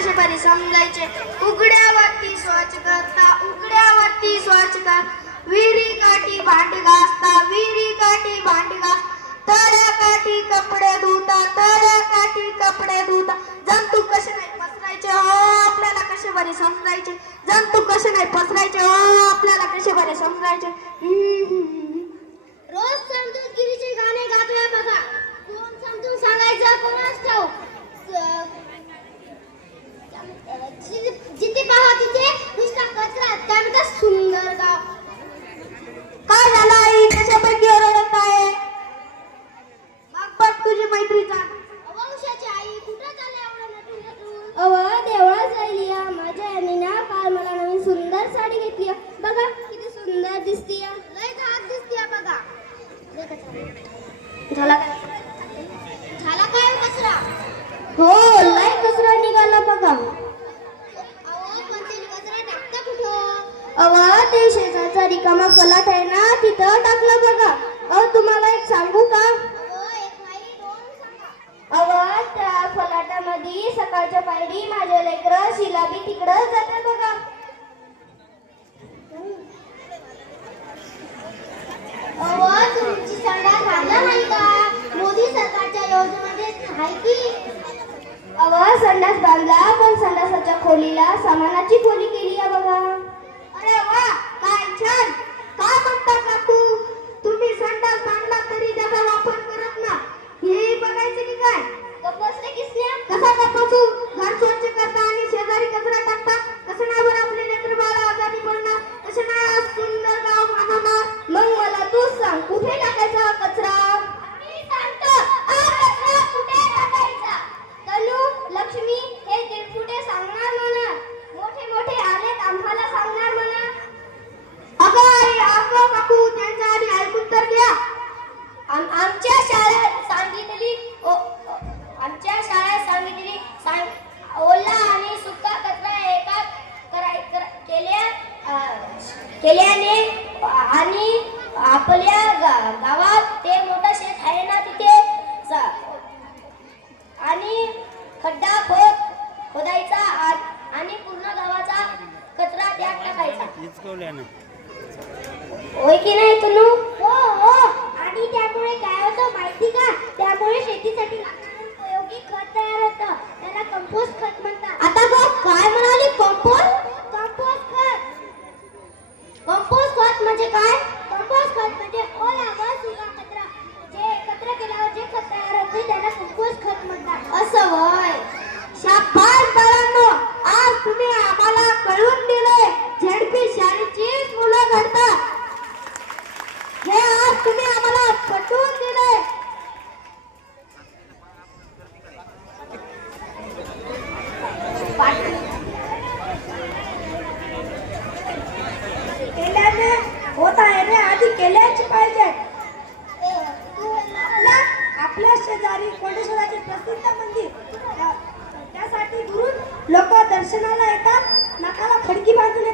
कसे बरे समजायचे उघड्यावरती स्वच्छ करता उघड्यावरती स्वच्छ कर. विहिरी काठी भांडी घासता विहिरी काठी भांडी घास. तळ्या काठी कपडे धुता तळ्या काठी कपडे धुता. जंतू कसे नाही पसरायचे? हो आपल्याला कसे बरे समजायचे? जंतू कसे नाही पसरायचे? हो आपल्याला कसे बरे समजायचे? साडी घेतली बघा किती सुंदर दिसतीय. लय हात दिसतीय बघा. झाला काय? झाला काय हो कचरा? हो लय कचरा निघाला बघा. अहो ते अव ते शेजारचा रिकामा फलाट आहे ना तिथं टाकलं बघा. अहो तुम्हाला एक सांगू का? अव त्या फलाटामध्ये सकाळच्या पायरी माझे लेकर शिलाबी तिकडं जाते बघा अव तुमची संडा झाला नाही का मोदी सरकारच्या योजनेमध्ये आहे की? अव संडास बांधला पण संडासाच्या खोलीला सामानाची खोली केली आहे बघा अरे वा काय छान काय म्हणता काकू तुम्ही संडास बांधला तरी त्याचा वापर करत ना हे बघायचं की काय गप्पसले किसल्या कसा तपासू घर स्वच्छ करता आणि शेजारी कचरा टाकता कसं नाही बरं आपले लेकर बाळा आजारी पडणार कसं नाही आज सुंदर गाव बनवणार मग मला तू सांग कुठे टाकायचा हा कचरा मी सांगतो हा कचरा कुठे टाकायचा तनू लक्ष्मी हे दिलफुटे सांगणार म्हणा मोठे मोठे आलेत आम्हाला सांगणार म्हणा अगं आई अगं काकू त्यांच्या आधी ऐकून तर घ्या आम- आमच्या शाळेत सांगितली आमच्या शाळेत सांगितली सांग ओला आणि सुका कचरा एका कराय कर- केल्या केल्याने आणि आपल्या गावात ते मोठं शेत आहे ना तिथे? आणि खड्डा खोद खोदायचा आ- आणि पूर्ण गावाचा कचरा त्यात टाकायचा. की नाही तुनू? हो हो आणि त्यामुळे केल्याने होत आहे रे आधी केल्याची पाहिजे. आपल्या आपल्या शेजारी कोंडेश्वराचे प्रसिद्ध मंदिर. त्यासाठी दुरून लोक दर्शनाला येतात नाकाला खडकी बांधून